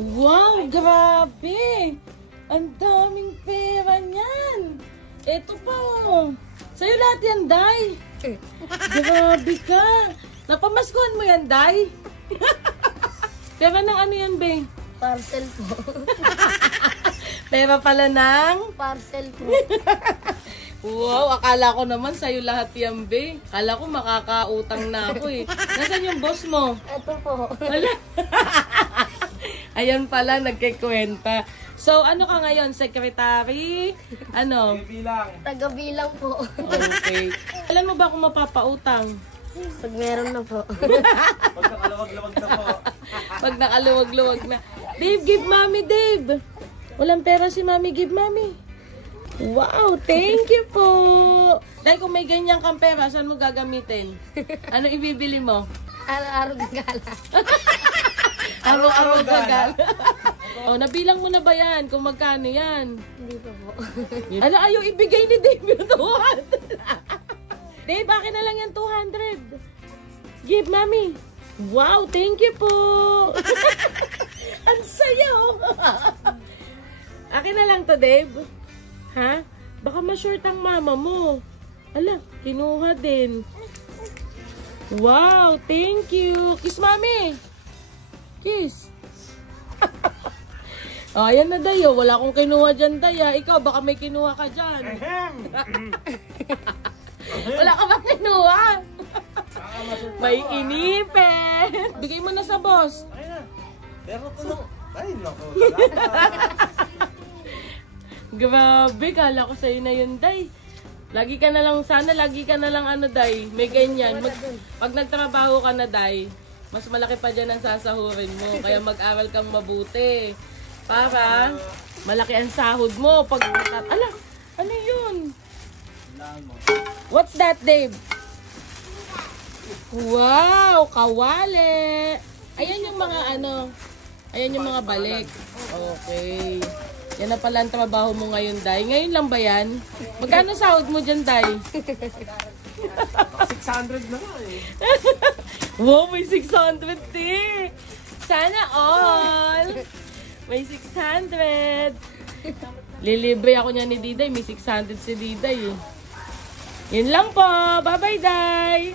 Wow, grabe! Ang daming pera niyan! Eto pa oh! Sa'yo lahat yan, Day! Grabe ka! Napamaskuhan mo yan, Day? Pera ng ano yan, Be? Parcel po. Pera pala ng? Parcel po. Wow, akala ko naman sa'yo lahat yan, Be. Akala ko makakautang na ako eh. Nasaan yung boss mo? Ito po. Wala. Ayan pala, nagkikwenta. So, ano ka ngayon? Secretary? Ano? Taga-bilang po. Okay. Alam mo ba kung mapapautang? Pag meron na po. Pag nakaluwag-luwag na po. Pag nakaluwag-luwag na. Dave, give mommy, Dave. Walang pera si mommy, give mommy. Wow, thank you po. Dahil kung may ganyan kang pera, saan mo gagamitin? Ano ibibili mo? Araw-araw gagala. Araw-araw gagal. Oh, nabilang mo na ba yan? Kung magkano yan? Hindi pa po. Ala, ayaw ibigay ni Dave yung 200. Dave, akin na lang yan 200. Give, mami. Wow, thank you po. Ang sayo. Akin na lang to, Dave. Ha? Baka ma-short ang mama mo. Ala, kinuha din. Wow, thank you. Kiss, mami. Kiss. Oh, ayan na, Dayo. Wala akong kinuha dyan, Daya. Ikaw, baka may kinuha ka dyan. Wala ka ba kinuha? May inipin. Bigay mo na sa boss. Ay na. Pero ito nung... Ay, naku. Grabe, kala ko sa'yo na yun, Day. Lagi ka na lang, sana lagi ka na lang ano, Day. May ganyan. Pag nagtrabaho ka na, Day, mas malaki pa dyan ang sasahurin mo. Kaya mag-aral kang mabuti. Para malaki ang sahod mo. Pag ala, ano yun? What's that, Dave? Wow, kawali. Ayan yung mga ano. Ayan yung mga balik. Okay. Yan na pala ang trabaho mo ngayon, Day. Ngayon lang ba yan? Magkano sahod mo dyan, Day? 600 na nga eh. Wow, may 600 eh. Sana all. May 600. Lilibre ako niya ni Diday. May 600 si Diday eh. Yun lang po. Bye-bye, Day.